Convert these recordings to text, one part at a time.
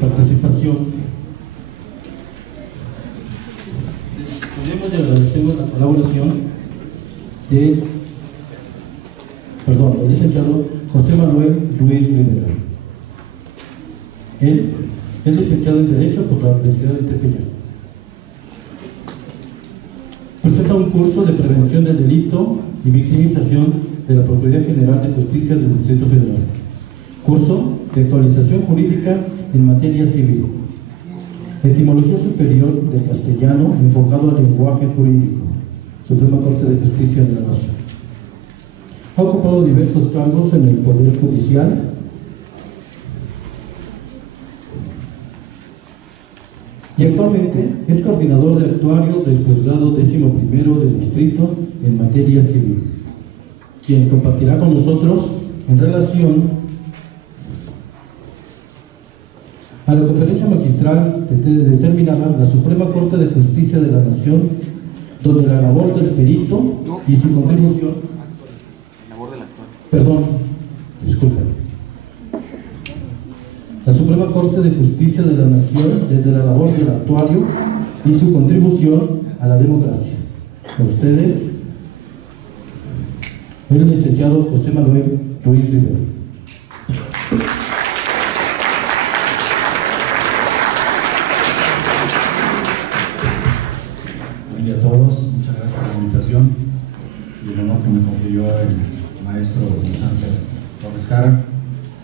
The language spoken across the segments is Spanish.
participación. Tenemos y agradecemos la colaboración del licenciado José Manuel Ruiz Rivera. Él es licenciado en Derecho por la Universidad de Tepeyac. Presenta un curso de prevención del delito y victimización de la Procuraduría General de Justicia del Distrito Federal. Curso de actualización jurídica en materia civil. Etimología superior del castellano enfocado al lenguaje jurídico. Suprema Corte de Justicia de la Nación. Ha ocupado diversos cargos en el Poder Judicial. Y actualmente es coordinador de actuarios del Juzgado 11º del Distrito en materia civil, quien compartirá con nosotros en relación a la conferencia magistral determinada la Suprema Corte de Justicia de la Nación, donde la labor del perito y su contribución... La Suprema Corte de Justicia de la Nación, desde la labor del actuario y su contribución a la democracia. Con ustedes, el licenciado José Manuel Ruiz Rivera. Buen día a todos, muchas gracias por la invitación y el honor que me confirió el maestro Sánchez Torres Cara,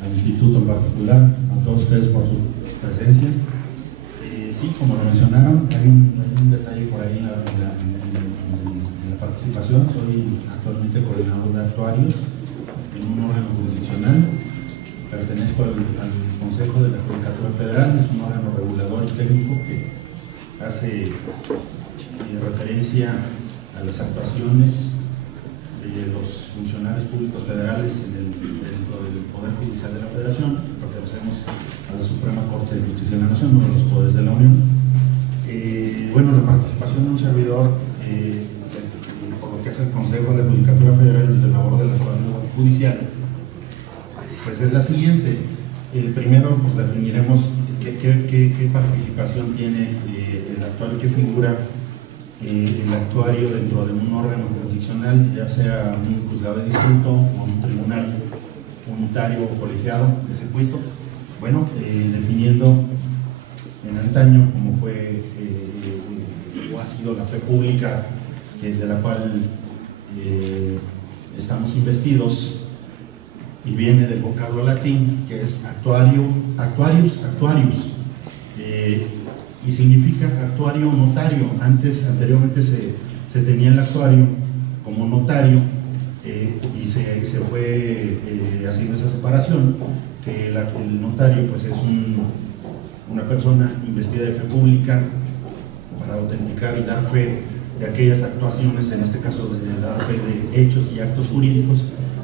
al instituto en particular, a todos ustedes por su presencia. Sí, como lo mencionaron, hay un detalle por ahí en la participación. Soy actualmente coordinador de actuarios en un órgano jurisdiccional. Pertenezco al Consejo de la Judicatura Federal, es un órgano regulador y técnico que hace referencia a las actuaciones de los funcionarios públicos federales dentro del Poder Judicial de la Federación. Pertenecemos a la Suprema Corte de Justicia de la Nación, uno de los poderes de la Unión. Bueno, la participación de un servidor por lo que hace el Consejo de la Judicatura Federal desde la labor de la judicial, pues es la siguiente. Primero, pues definiremos qué participación tiene el actuario, qué figura el actuario dentro de un órgano jurisdiccional, ya sea un juzgado de distrito o un tribunal unitario o colegiado de circuito. Bueno, definiendo en antaño como fue o ha sido la fe pública de la cual estamos investidos, y viene del vocablo latín que es actuario, actuarius, y significa actuario o notario. Anteriormente se tenía el actuario como notario, y se fue haciendo esa separación, que el notario pues es una persona investida de fe pública para autenticar y dar fe de aquellas actuaciones, en este caso de dar fe de hechos y actos jurídicos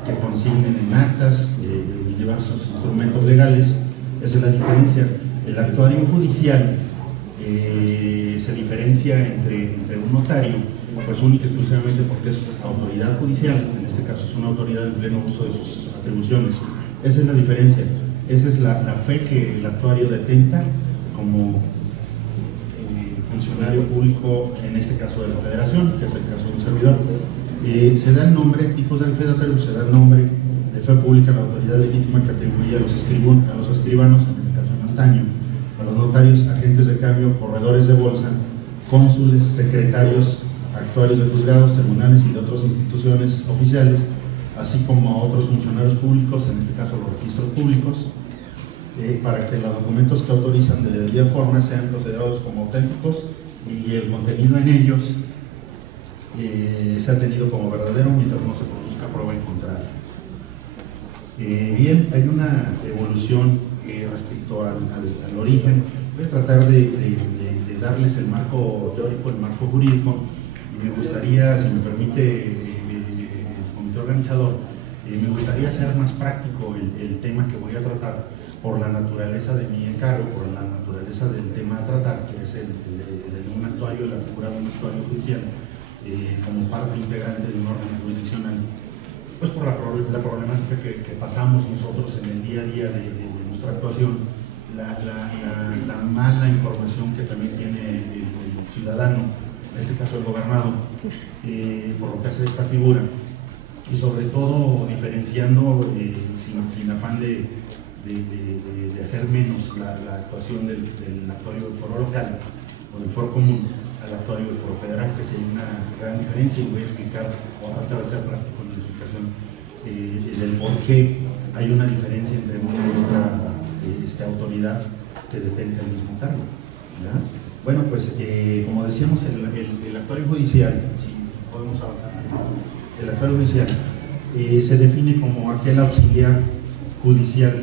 que consignen en actas y diversos instrumentos legales. Esa es la diferencia. El actuario judicial se diferencia entre un notario, pues única y exclusivamente porque es autoridad judicial, en este caso es una autoridad en pleno uso de sus atribuciones. Esa es la diferencia, esa es la fe que el actuario detenta como funcionario público, en este caso de la Federación, que es el caso de un servidor. Se da el nombre, tipos de federatario, se da el nombre de fe pública a la autoridad legítima que atribuye a los escribanos, en este caso en antaño, a los notarios, agentes de cambio, corredores de bolsa, cónsules, secretarios, actuarios de juzgados, tribunales y de otras instituciones oficiales, así como a otros funcionarios públicos, en este caso los registros públicos, para que los documentos que autorizan de debida forma sean considerados como auténticos y el contenido en ellos sea tenido como verdadero mientras no se produzca prueba en contrario. Bien, hay una evolución respecto al origen. Voy a tratar de darles el marco teórico, el marco jurídico, y me gustaría, si me permite el comité organizador, me gustaría hacer más práctico el tema que voy a tratar por la naturaleza de mi encargo, por la naturaleza del tema a tratar, que es el de un actuario, la figura de un actuario judicial, como parte integrante de un órgano jurisdiccional, pues por la problemática que pasamos nosotros en el día a día de nuestra actuación, la mala información que también tiene el ciudadano, en este caso el gobernado, por lo que hace esta figura, y sobre todo diferenciando sin afán de hacer menos la actuación del actuario del foro local o del foro común al actuario del foro federal, que sería una gran diferencia, y voy a explicar, o ahorita va a ser práctico en la explicación del por qué hay una diferencia entre una y otra autoridad que detenta el mismo cargo, ¿verdad? Bueno, pues como decíamos, el actuario judicial, si podemos avanzar, el actuario judicial se define como aquel auxiliar judicial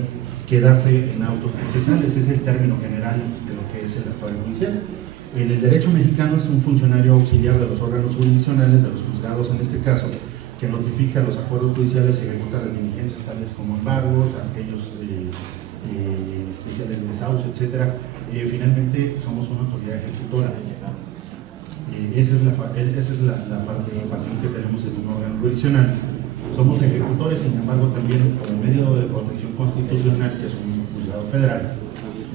que da fe en autos procesales. Ese es el término general de lo que es el actuario judicial. En el derecho mexicano es un funcionario auxiliar de los órganos jurisdiccionales, de los juzgados en este caso, que notifica los acuerdos judiciales y ejecuta las diligencias tales como embargos, aquellos especiales de desahucio, etc. Finalmente somos una autoridad ejecutora. Esa es la participación que tenemos en un órgano jurisdiccional. Somos ejecutores, sin embargo, también como medio de protección constitucional, que es un juzgado federal,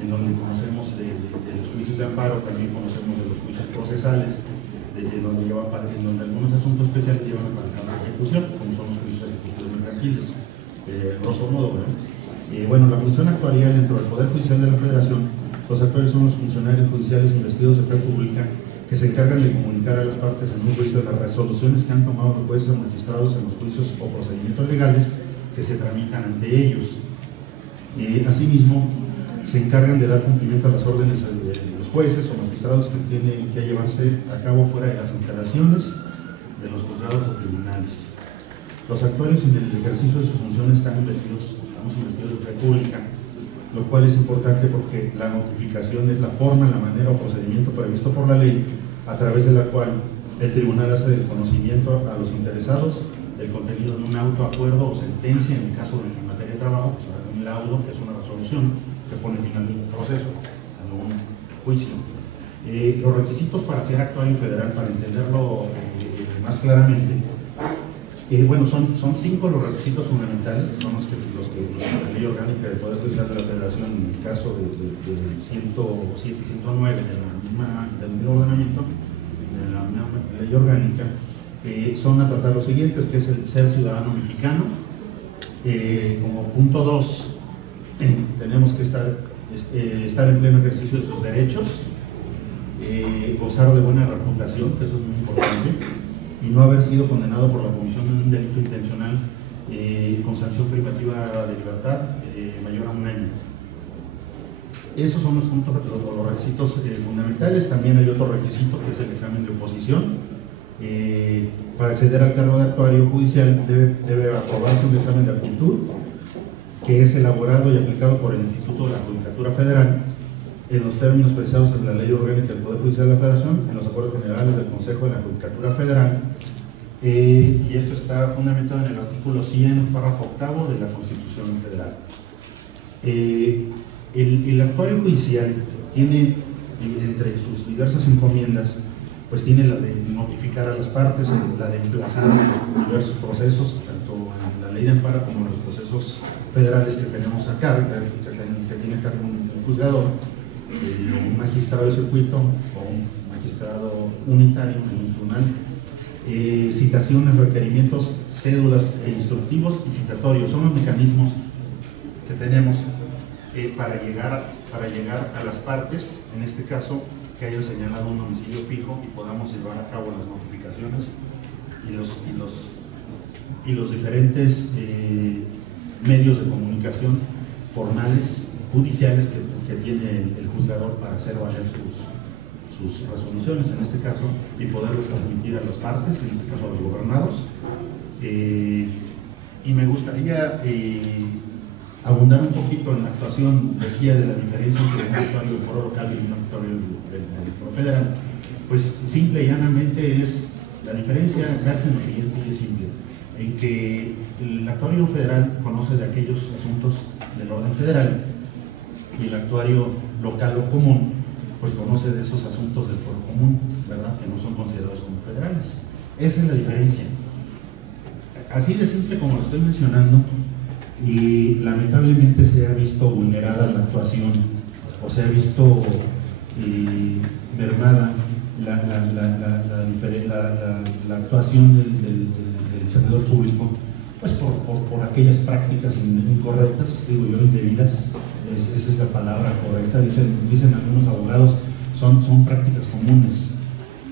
en donde conocemos de los juicios de amparo, también conocemos de los juicios procesales, en donde algunos asuntos especiales llevan a la ejecución, como son los juicios ejecutivos mercantiles, grosso modo, ¿verdad? Bueno, la función actuarial dentro del Poder Judicial de la Federación, los actuarios son los funcionarios judiciales investidos de fe pública que se encargan de comunicar a las partes en un juicio las resoluciones que han tomado los jueces o magistrados en los juicios o procedimientos legales que se tramitan ante ellos. Asimismo, se encargan de dar cumplimiento a las órdenes de los jueces o magistrados que tienen que llevarse a cabo fuera de las instalaciones de los juzgados o tribunales. Los actuarios en el ejercicio de sus funciones estamos investidos de fe pública, lo cual es importante porque la notificación es la forma, la manera o procedimiento previsto por la ley a través de la cual el tribunal hace el conocimiento a los interesados del contenido de un auto, acuerdo o sentencia en el caso de en materia de trabajo, pues, un laudo, que es una resolución que pone fin al proceso, a un juicio. Los requisitos para ser actuario federal, para entenderlo más claramente, bueno, son 5 los requisitos fundamentales, son los que la Ley Orgánica del Poder Judicial de la Federación, en el caso de 107 y 109 del mismo ordenamiento, de la misma Ley Orgánica, son a tratar los siguientes, que es el ser ciudadano mexicano. Como punto 2, tenemos que estar en pleno ejercicio de sus derechos, gozar de buena reputación, que eso es muy importante, y no haber sido condenado por la comisión de un delito intencional con sanción privativa de libertad mayor a 1 año. Esos son los puntos, los requisitos fundamentales. También hay otro requisito que es el examen de oposición. Para acceder al cargo de actuario judicial debe aprobarse un examen de aptitud que es elaborado y aplicado por el Instituto de la Judicatura Federal en los términos precisados en la Ley Orgánica del Poder Judicial de la Federación, en los acuerdos generales del Consejo de la Judicatura Federal, y esto está fundamentado en el artículo 100, párrafo 8 de la Constitución Federal. El actuario judicial tiene, entre sus diversas encomiendas, pues tiene la de notificar a las partes, la de emplazar los diversos procesos, tanto en la ley de amparo como en los procesos federales que tenemos acá, que tiene a cargo un juzgador, un magistrado de circuito o un magistrado unitario en un tribunal, citaciones, requerimientos, cédulas instructivos y citatorios. Son los mecanismos que tenemos para llegar a las partes, en este caso, que hayan señalado un domicilio fijo y podamos llevar a cabo las notificaciones y los diferentes medios de comunicación formales, judiciales que tiene el juzgador para hacer valer sus resoluciones, en este caso, y poderles transmitir a las partes, en este caso a los gobernados. Y me gustaría abundar un poquito en la actuación, decía, de la diferencia entre un actuario del foro local y un actuario del foro federal. Pues simple y llanamente es, la diferencia verse en lo siguiente, y es simple, en que el actuario federal conoce de aquellos asuntos del orden federal y el actuario local o común pues conoce de esos asuntos del foro común, ¿verdad?, que no son considerados como federales. Esa es la diferencia. Así de simple como lo estoy mencionando, y lamentablemente se ha visto vulnerada la actuación o se ha visto mermada la actuación del servidor público, pues por aquellas prácticas incorrectas, digo yo, indebidas, esa es la palabra correcta, dicen algunos abogados, son prácticas comunes,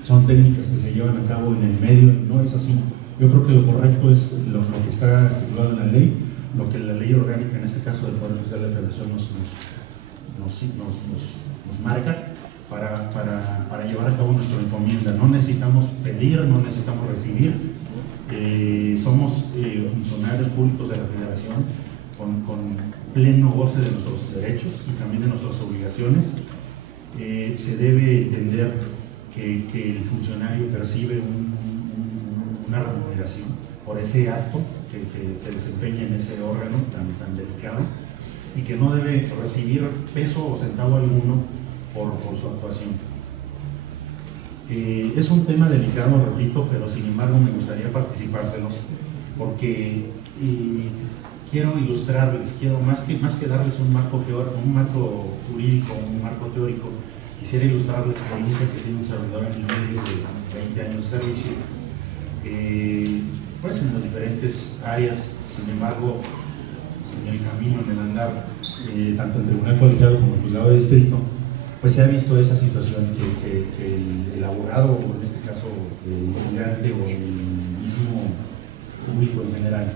son técnicas que se llevan a cabo en el medio, no es así. Yo creo que lo correcto es lo que está estipulado en la ley, lo que la ley orgánica, en este caso del Poder Judicial de la Federación, nos marca para llevar a cabo nuestra encomienda. No necesitamos pedir, no necesitamos recibir, somos funcionarios públicos de la Federación con pleno goce de nuestros derechos y también de nuestras obligaciones. Se debe entender que el funcionario percibe una remuneración por ese acto que desempeña en ese órgano tan delicado, y que no debe recibir peso o centavo alguno por su actuación. Es un tema delicado, repito, pero sin embargo me gustaría participárselos porque quiero ilustrarles, quiero más que darles un marco jurídico, un marco teórico, quisiera ilustrar la experiencia que tiene un servidor en el medio de 20 años de servicio, pues en las diferentes áreas. Sin embargo, en el camino, en el andar, tanto en el Tribunal Colegiado como en el Juzgado de Distrito, pues se ha visto esa situación que el abogado, o en este caso el litigante o el mismo público en general,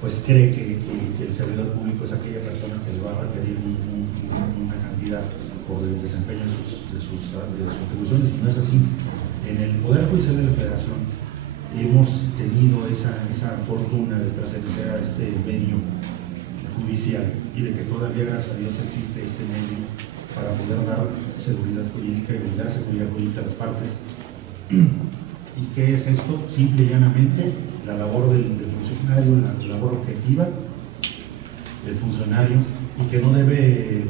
pues cree que el servidor público es aquella persona que le va a requerir una cantidad por el desempeño de sus atribuciones, y no es así. En el Poder Judicial de la Federación hemos tenido esa fortuna de pertenecer a este medio judicial y de que todavía, gracias a Dios, existe este medio para poder dar seguridad jurídica y brindar seguridad jurídica a las partes. ¿Y qué es esto? Simple y llanamente la labor del funcionario, la labor objetiva del funcionario, y que no debe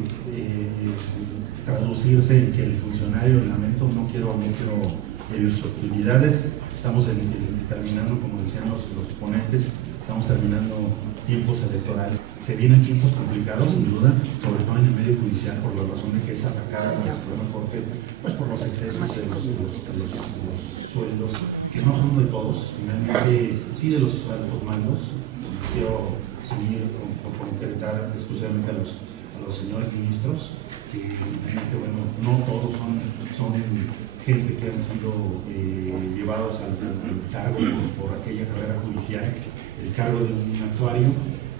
traducirse en que el funcionario, lamento, no quiero herir susceptibilidades, estamos terminando, como decían los ponentes, estamos terminando tiempos electorales. Se vienen tiempos complicados, sin duda, sobre todo en el medio judicial, por la razón de que es atacada la Suprema Corte, pues por los excesos de los sueldos, que no son de todos, finalmente sí de los altos mandos. Quiero seguir por concretar exclusivamente a los señores ministros, que finalmente, bueno, no todos son gente que han sido llevados al cargo por aquella carrera judicial. El cargo de un actuario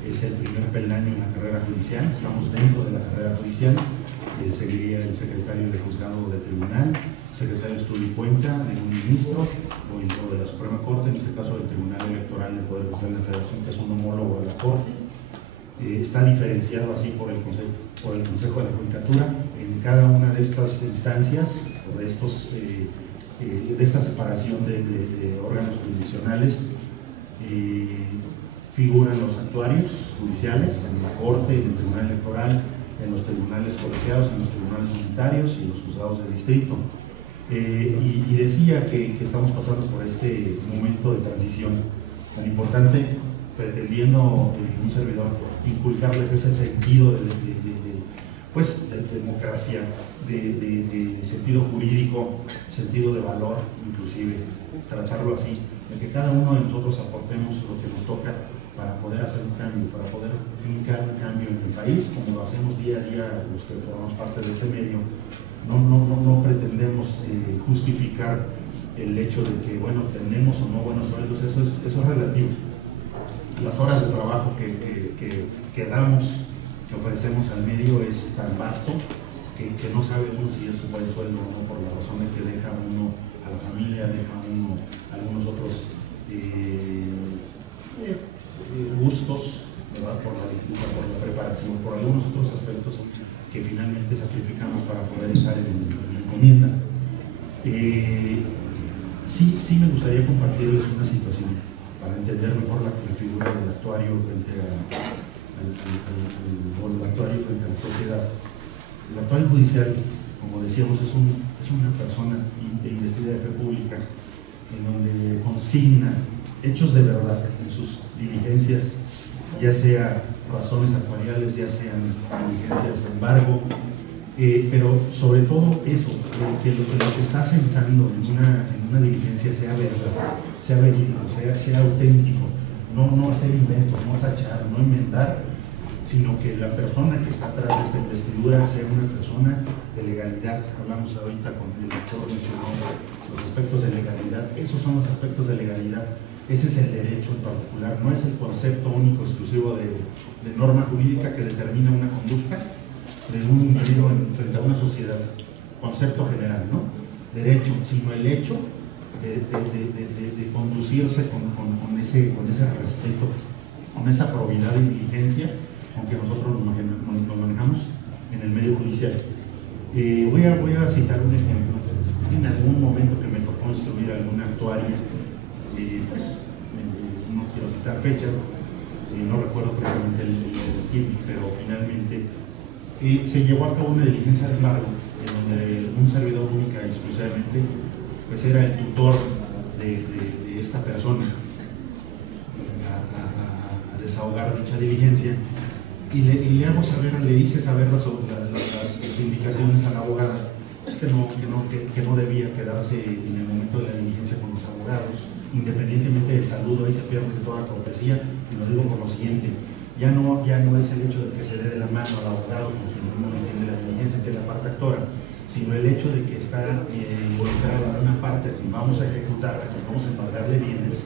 es el primer peldaño en la carrera judicial, estamos dentro de la carrera judicial. Seguiría el secretario de juzgado de tribunal, secretario de estudio y cuenta de un ministro, o dentro de la Suprema Corte, en este caso del Tribunal Electoral del Poder Judicial de la Federación, que es un homólogo de la Corte. Está diferenciado así por el Consejo de la Judicatura. En cada una de estas instancias, o de esta separación de órganos jurisdiccionales, figuran los actuarios judiciales en la Corte, en el Tribunal Electoral, en los tribunales colegiados, en los tribunales unitarios y los juzgados de distrito. Y decía que estamos pasando por este momento de transición tan importante, pretendiendo un servidor inculcarles ese sentido de democracia, de sentido jurídico, sentido de valor, inclusive, tratarlo así, de que cada uno de nosotros aportemos lo que nos toca para poder hacer un cambio, para poder fincar un cambio en el país, como lo hacemos día a día los que formamos parte de este medio. No pretendemos justificar el hecho de que, bueno, tenemos o no buenos sueldos, eso es relativo. Las horas de trabajo que damos, que ofrecemos al medio, es tan vasto que no sabe uno si es un buen sueldo o no, por la razón de que deja uno a la familia, deja uno algunos otros gustos, ¿verdad? Por la preparación, por algunos otros aspectos que finalmente sacrificamos para poder estar en la encomienda. Sí me gustaría compartirles una situación para entender mejor la figura del actuario frente a la sociedad. El actuario judicial, como decíamos, es una persona de investida de fe pública, en donde consigna hechos de verdad en sus diligencias, ya sea razones actuariales, ya sean diligencias de embargo, pero sobre todo eso, que lo que está sentando en una diligencia sea verdad, sea verídico, sea auténtico, no hacer inventos, no tachar, no inventar, sino que la persona que está atrás de esta investidura sea una persona de legalidad. Hablamos ahorita con el doctor, mencionó los aspectos de legalidad. Esos son los aspectos de legalidad. Ese es el derecho en particular, no es el concepto único exclusivo de norma jurídica que determina una conducta de un individuo frente a una sociedad. Concepto general, ¿no? Derecho, sino el hecho de conducirse con ese respeto, con esa probidad y diligencia, aunque nosotros nos manejamos en el medio judicial. Voy a citar un ejemplo. En algún momento que me tocó instruir alguna actuaria, pues no quiero citar fechas, no recuerdo precisamente el tipo, pero finalmente se llevó a cabo una diligencia de embargo en donde un servidor única y exclusivamente pues era el tutor de esta persona a desahogar dicha diligencia, y le hice saber las indicaciones a la abogada, pues que no debía quedarse en el momento de la diligencia con los abogados, independientemente del saludo. Ahí se pierde toda cortesía, y lo digo por lo siguiente: ya no es el hecho de que se dé de la mano al abogado porque no entiende la diligencia, que es la parte actora, sino el hecho de que está involucrada una parte a quien vamos a ejecutar, a quien vamos a embargarle bienes,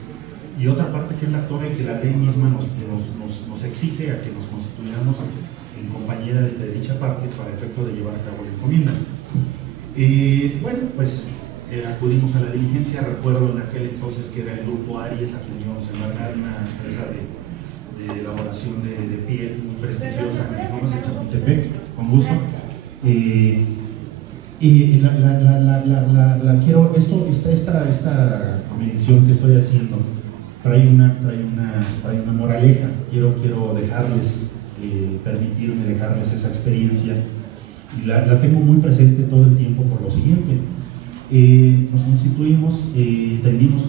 y otra parte que es la actora, y que la ley misma nos exige a que nos constituyamos en compañía de dicha parte para efecto de llevar a cabo la encomienda. Bueno, pues acudimos a la diligencia. Recuerdo en aquel entonces que era el grupo Aries a quien íbamos a embargar, una empresa de elaboración de piel muy prestigiosa en Chapultepec, con gusto. Y quiero, esta mención que estoy haciendo trae una moraleja. Quiero dejarles, permitirme dejarles esa experiencia, y la tengo muy presente todo el tiempo por lo siguiente. Nos constituimos, entendimos,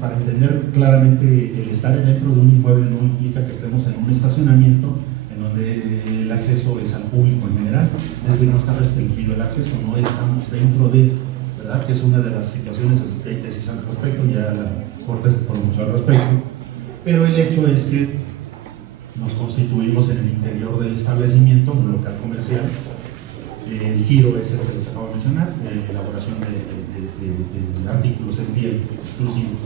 para entender claramente, el estar dentro de un inmueble no implica que estemos en un estacionamiento en donde el acceso es al público en general, es decir, no está restringido el acceso, no estamos dentro de, ¿verdad? Que es una de las situaciones que hay tesis al respecto, ya la Corte se pronunció al respecto, pero el hecho es que nos constituimos en el interior del establecimiento, un local comercial. El giro es el que les acabo de mencionar, elaboración de artículos en piel exclusivos.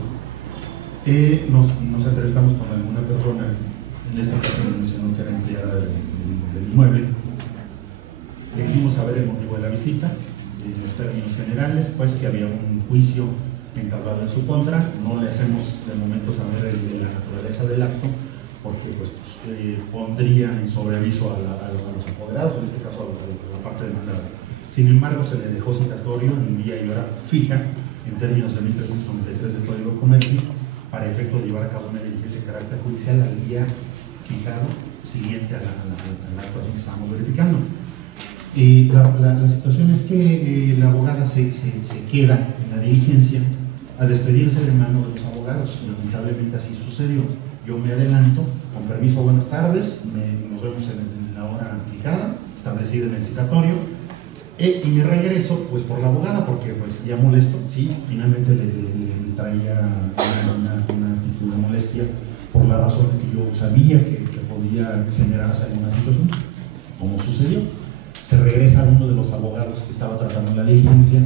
Nos entrevistamos con alguna persona, en esta ocasión mencionó que era empleada del inmueble. Le hicimos saber el motivo de la visita, en los términos generales, pues que había un juicio entablado en su contra. No le hacemos de momento saber la naturaleza del acto, porque pues, pondría en sobreaviso a los apoderados, en este caso a la parte demandada. Sin embargo, se le dejó citatorio en día y hora fija, en términos de 1393 del Código de Comercio, para efecto de llevar a cabo una diligencia de carácter judicial al día fijado siguiente a la actuación que estábamos verificando. La situación es que la abogada se queda en la diligencia a despedirse de mano de los abogados. Lamentablemente así sucedió. Yo me adelanto, con permiso, buenas tardes, nos vemos en la hora fijada, establecida en el citatorio, y me regreso pues por la abogada, porque pues ya molesto, sí, finalmente le traía una actitud de molestia, por la razón de que yo sabía que podía generarse alguna situación, como sucedió. Se regresa uno de los abogados que estaba tratando la diligencia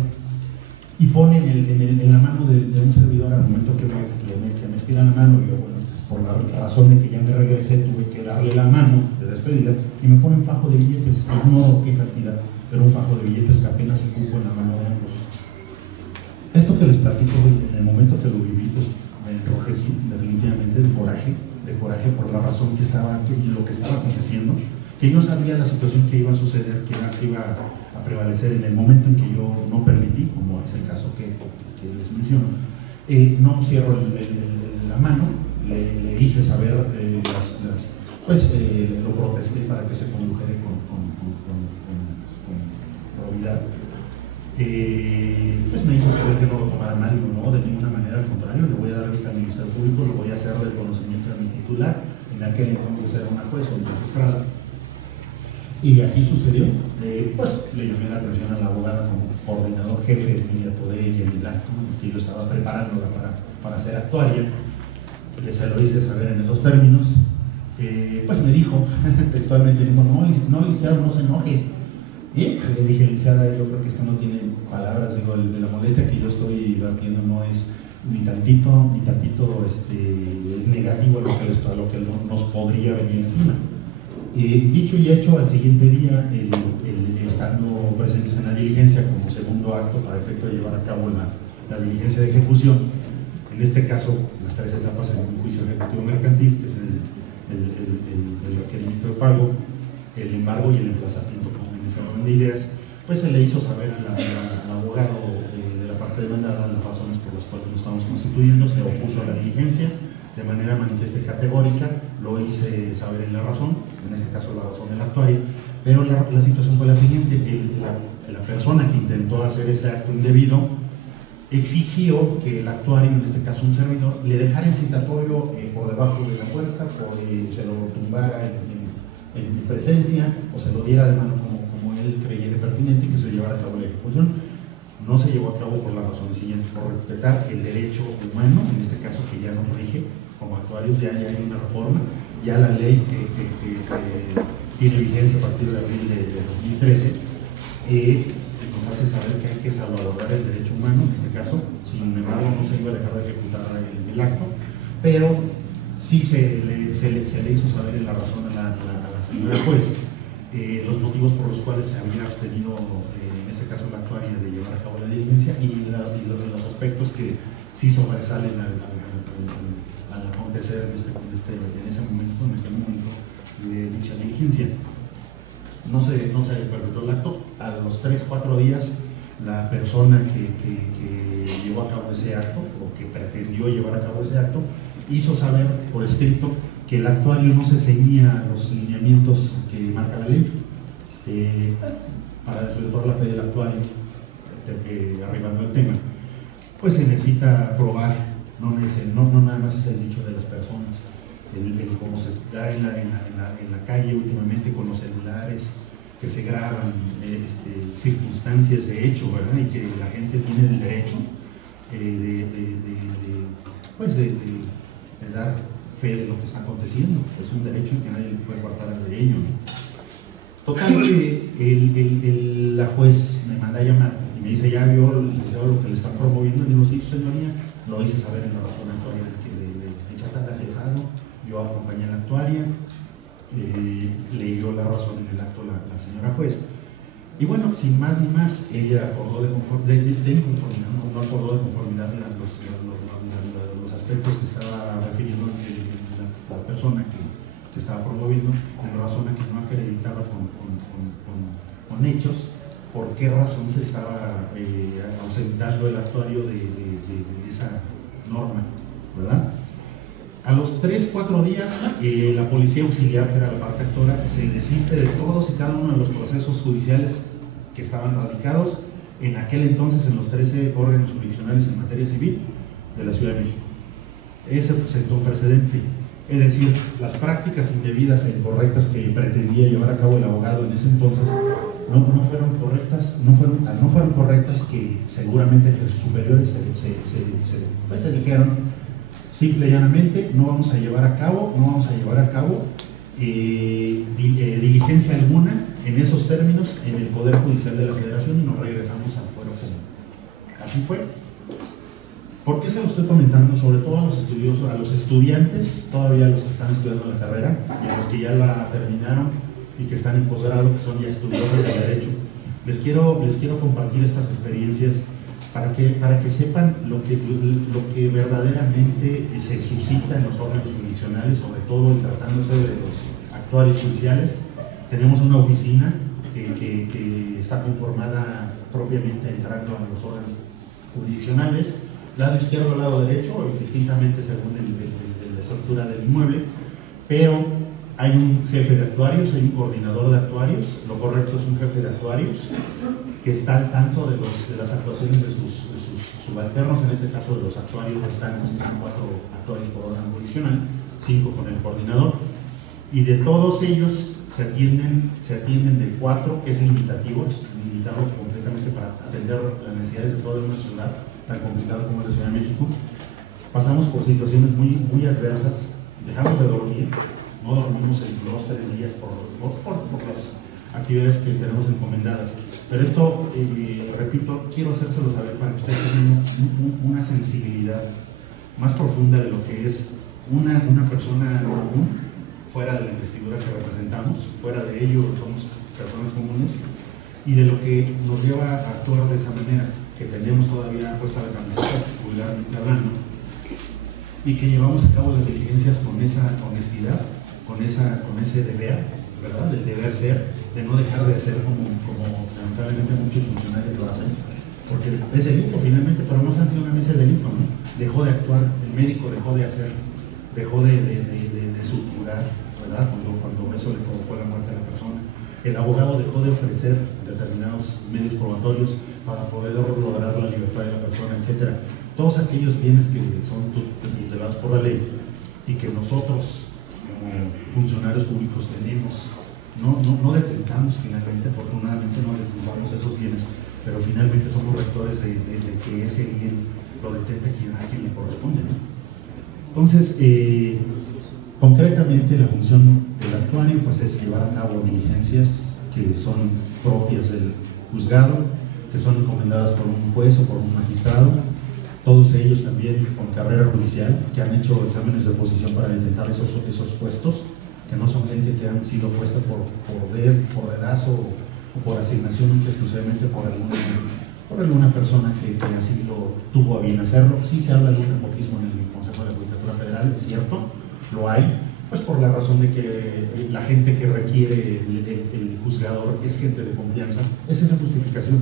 y pone en la mano de un servidor, al momento que me estira la mano. Yo, bueno, por la razón de que ya me regresé, tuve que darle la mano de despedida, y me pone un fajo de billetes, no qué cantidad, pero un fajo de billetes que apenas se cupo en la mano de ambos. Esto que les platico, en el momento que lo viví, pues me enrojecí definitivamente de coraje por la razón que estaba, y lo que estaba aconteciendo, que yo sabía la situación que iba a suceder, que iba a prevalecer en el momento en que yo no permití, como es el caso que les menciono. No cierro la mano, le hice saber, lo protesté para que se condujera con probidad. Pues me hizo saber que no lo tomara mal, no, de ninguna manera, al contrario, le voy a dar vista al Ministerio Público, lo voy a hacer del conocimiento de mi titular, en aquel entonces era una juez o una magistrada. Y así sucedió. Pues le llamé la atención a la abogada como coordinador jefe de mi poder y el acto, que yo estaba preparándola para ser actuaria. Se lo hice saber en esos términos. Pues me dijo, textualmente, dijo, no, licenciado, no se enoje. Y le dije, licenciada, yo creo que esto no tiene palabras, digo, de la molestia que yo estoy vertiendo no es ni tantito negativo a lo que nos podría venir encima. Dicho y hecho, al siguiente día, estando presentes en la diligencia como segundo acto para efecto de llevar a cabo la diligencia de ejecución, en este caso, las 3 etapas en un juicio ejecutivo mercantil, que es el requerimiento de pago, el embargo y el emplazamiento como en ese orden de ideas, pues se le hizo saber al abogado de la parte demandada las razones por las cuales nos estamos constituyendo, se opuso a la diligencia de manera manifiesta y categórica, lo hice saber en la razón, en este caso la razón del actuario, pero la situación fue la siguiente: la persona que intentó hacer ese acto indebido exigió que el actuario, en este caso un servidor, le dejara el citatorio por debajo de la puerta, se lo tumbara en mi presencia o se lo diera de mano como él creyera pertinente y que se llevara a cabo la ejecución. No se llevó a cabo por las razones siguientes: por respetar el derecho humano, en este caso que ya nos rige como actuarios, ya hay una reforma, ya la ley que tiene vigencia a partir de abril de 2013 nos hace saber que hay que salvaguardar el derecho humano, en este caso. Sin embargo, no se iba a dejar de ejecutar el acto, pero sí se le hizo saber en la razón a la señora juez los motivos por los cuales se había abstenido, en este caso la actuaria, de llevar a cabo la diligencia y los aspectos que sí sobresalen al acontecer en ese momento, de dicha diligencia. No se perpetró el acto. A los 3-4 días, la persona que llevó a cabo ese acto, o que pretendió llevar a cabo ese acto, hizo saber por escrito que el actuario no se ceñía a los lineamientos que marca la ley, para desvirtuar la fe del actuario, arribando el tema. Pues se necesita probar, no nada más es el dicho de las personas, como se da en la calle últimamente con los celulares que se graban circunstancias de hecho, ¿verdad? Y que la gente tiene el derecho de dar fe de lo que está aconteciendo. Es un derecho que nadie le puede guardar de ello, ¿no? Total, que la juez me manda a llamar y me dice: ¿ya vio el licenciado lo que le están promoviendo? Y digo: sí, señoría, lo hice saber en la razón actuaria que le echa tal asesado. Yo acompañé a la actuaria, leyó la razón en el acto la señora juez. Y bueno, sin más ni más, ella acordó de inconformidad, no acordó de conformidad los aspectos que estaba refiriendo la persona que estaba promoviendo, en razón a que no acreditaba con hechos por qué razón se estaba ausentando el actuario de esa norma, ¿verdad? A los 3-4 días, la policía auxiliar, que era la parte actora, se desiste de todos y cada uno de los procesos judiciales que estaban radicados en aquel entonces en los 13 órganos jurisdiccionales en materia civil de la Ciudad de México. Ese sentó un precedente. Es decir, las prácticas indebidas e incorrectas que pretendía llevar a cabo el abogado en ese entonces no fueron correctas, que seguramente entre sus superiores se dijeron: simple y llanamente, no vamos a llevar a cabo diligencia alguna en esos términos en el Poder Judicial de la Federación, y nos regresamos al fuero común. Así fue. ¿Por qué se lo estoy comentando? Sobre todo a los estudiosos, a los estudiantes, todavía los que están estudiando la carrera, y a los que ya la terminaron y que están en posgrado, que son ya estudiosos de derecho. Les quiero compartir estas experiencias para que sepan lo que verdaderamente se suscita en los órganos jurisdiccionales, sobre todo en tratándose de los actuarios judiciales. Tenemos una oficina que está conformada propiamente entrando a los órganos jurisdiccionales, lado izquierdo, lado derecho, distintamente según la estructura del inmueble, pero hay un jefe de actuarios, hay un coordinador de actuarios. Lo correcto es un jefe de actuarios que está al tanto de las actuaciones de sus subalternos, en este caso de los actuarios restantes, que son 4 actuarios por órgano jurisdiccional, 5 con el coordinador. y de todos ellos se atienden de 4, que es limitativo, es limitado completamente para atender las necesidades de toda una ciudad tan complicada como es la Ciudad de México. Pasamos por situaciones muy adversas, dejamos de dormir, no dormimos en 2 o 3 días por las actividades que tenemos encomendadas. Pero esto, repito, quiero hacérselo saber para que ustedes tengan una sensibilidad más profunda de lo que es una persona común, fuera de la investidura que representamos, fuera de ello somos personas comunes, y de lo que nos lleva a actuar de esa manera, que tenemos todavía puesta la camiseta, vulgarmente hablando, y que llevamos a cabo las diligencias con esa honestidad, con ese deber, ¿verdad? Del deber ser, de no dejar de hacer como lamentablemente muchos funcionarios lo hacen, porque es delito finalmente, pero no sancionan ese delito, ¿no? Dejó de actuar, el médico dejó de hacer, dejó de suturar, ¿verdad? Cuando eso le provocó la muerte a la persona. El abogado dejó de ofrecer determinados medios probatorios para poder lograr la libertad de la persona, etc. Todos aquellos bienes que son tutelados por la ley y que nosotros como funcionarios públicos tenemos, no detentamos finalmente, afortunadamente no detentamos esos bienes, pero finalmente somos rectores de que ese bien lo detente a quien le corresponde, ¿no? Entonces, concretamente la función del actuario pues, es llevar a cabo diligencias que son propias del juzgado, que son encomendadas por un juez o por un magistrado, todos ellos también con carrera judicial, que han hecho exámenes de oposición para intentar esos puestos, que no son gente que han sido puestas por dedazo o por asignación única exclusivamente por alguna persona que así lo tuvo a bien hacerlo. Sí se habla de un nepotismo en el Consejo de la Judicatura Federal, es cierto, lo hay, pues por la razón de que la gente que requiere el juzgador es gente de confianza. Esa es la justificación,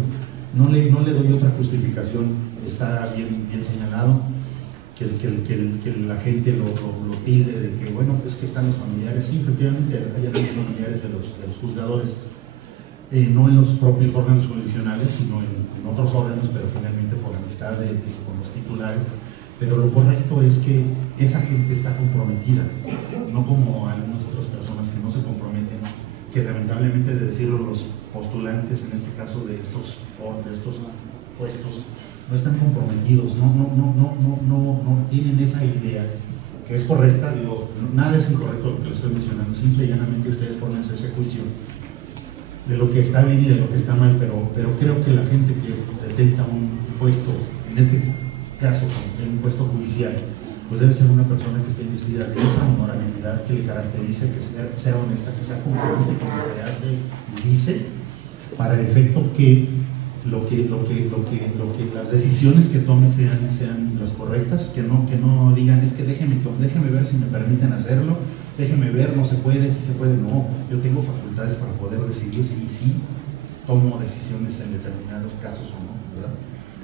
no le doy otra justificación. Está bien señalado que la gente lo pide, de que bueno, es que están los familiares. Sí, efectivamente hay algunos familiares de los juzgadores, no en los propios órganos jurisdiccionales, sino en otros órganos, pero finalmente por amistad con los titulares. Pero lo correcto es que esa gente está comprometida, no como algunas otras personas que no se comprometen, que lamentablemente, de decirlo, los postulantes, en este caso de estos puestos, no están comprometidos, no tienen esa idea, que es correcta. Digo, nada es incorrecto lo que les estoy mencionando, simple y llanamente ustedes ponen ese juicio de lo que está bien y de lo que está mal, pero creo que la gente que detenta un puesto, en este caso un puesto judicial, pues debe ser una persona que esté investida de esa honorabilidad que le caracterice, que sea honesta, que sea congruente con lo que hace y dice, para el efecto que las decisiones que tome sean las correctas, que no digan, es que déjeme ver si me permiten hacerlo, déjeme ver, no se puede, si se puede, no. Yo tengo facultades para poder decidir si tomo decisiones en determinados casos o no, ¿verdad?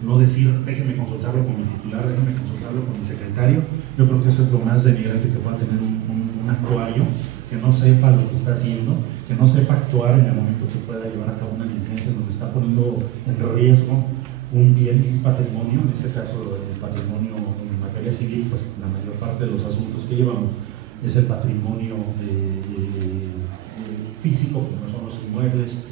No decir, déjeme consultarlo con mi titular, déjeme consultarlo con mi secretario. Yo creo que eso es lo más denigrante que pueda tener un actuario, que no sepa lo que está haciendo, que no sepa actuar en el momento que pueda llevar a cabo una diligencia donde está poniendo en riesgo un bien, un patrimonio, en este caso el patrimonio en materia civil, pues la mayor parte de los asuntos que llevamos es el patrimonio físico, como son los inmuebles,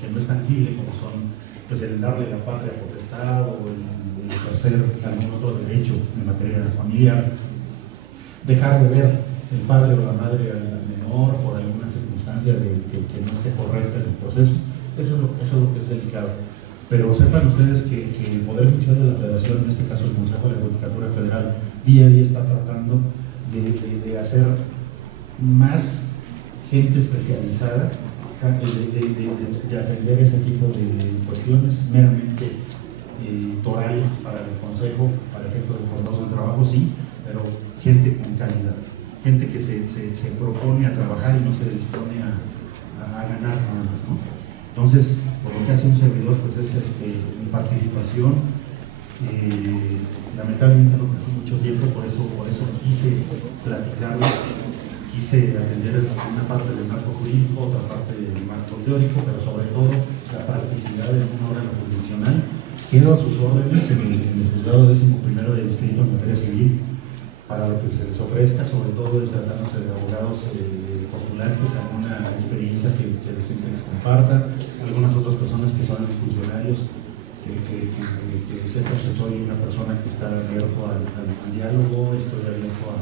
que no es tangible, como son pues, el darle la patria potestad o el ejercer algún otro derecho en materia familiar, dejar de ver el padre o la madre al menor por alguna circunstancia que no esté correcta en el proceso. Eso es lo que es delicado. Pero sepan ustedes que el Poder Judicial de la Federación, en este caso el Consejo de la Judicatura Federal, día a día está tratando de hacer más gente especializada, de atender ese tipo de cuestiones meramente torales para el Consejo, para efectos de formados en trabajo, sí, pero gente con calidad, gente que se propone a trabajar y no se dispone a ganar nada más, ¿no? Entonces, por lo que hace un servidor, pues es mi participación. Lamentablemente no pasó mucho tiempo, por eso quise platicarles, quise atender una parte del marco jurídico, otra parte del marco teórico, pero sobre todo la practicidad en un órgano jurisdiccional. Quedo a sus órdenes en el juzgado 11º de distrito en materia civil para lo que se les ofrezca, sobre todo tratándose de abogados postulantes, alguna experiencia que les comparta, algunas otras personas que son funcionarios, que sepan que soy una persona que está abierto al diálogo, estoy abierto a...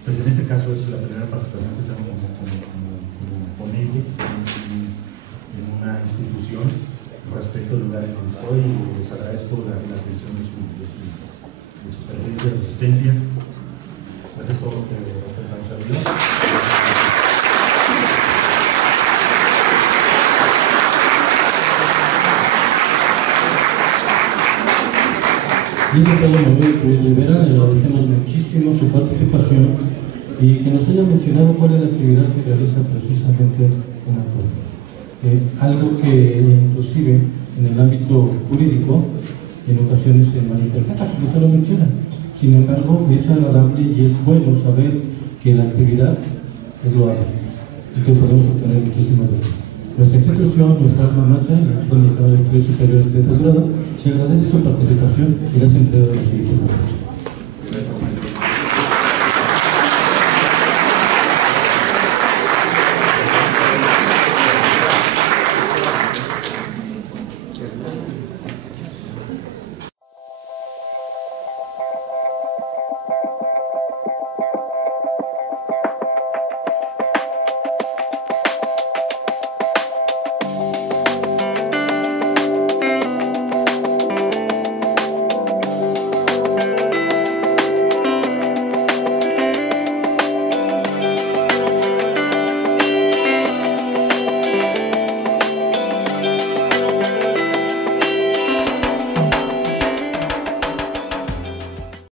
Pues en este caso es la primera participación que tengo como ponente en una institución respecto al lugar en donde estoy, y les agradezco la atención de su presencia, de su asistencia. Gracias por lo que respecta a nuestra vida. Licenciado Manuel Cruz Rivera, le agradecemos muchísimo su participación y que nos haya mencionado cuál es la actividad que realiza precisamente un actor. Algo que inclusive en el ámbito jurídico en ocasiones se malinterpreta, no se lo menciona. Sin embargo, es agradable y es bueno saber que la actividad es loable y que podemos obtener muchísimas veces. Nuestra institución, nuestra alma mater, la Escuela Mexicana de Estudios Superiores de Posgrado, le agradece su participación y las entrega de la siguiente conferencia.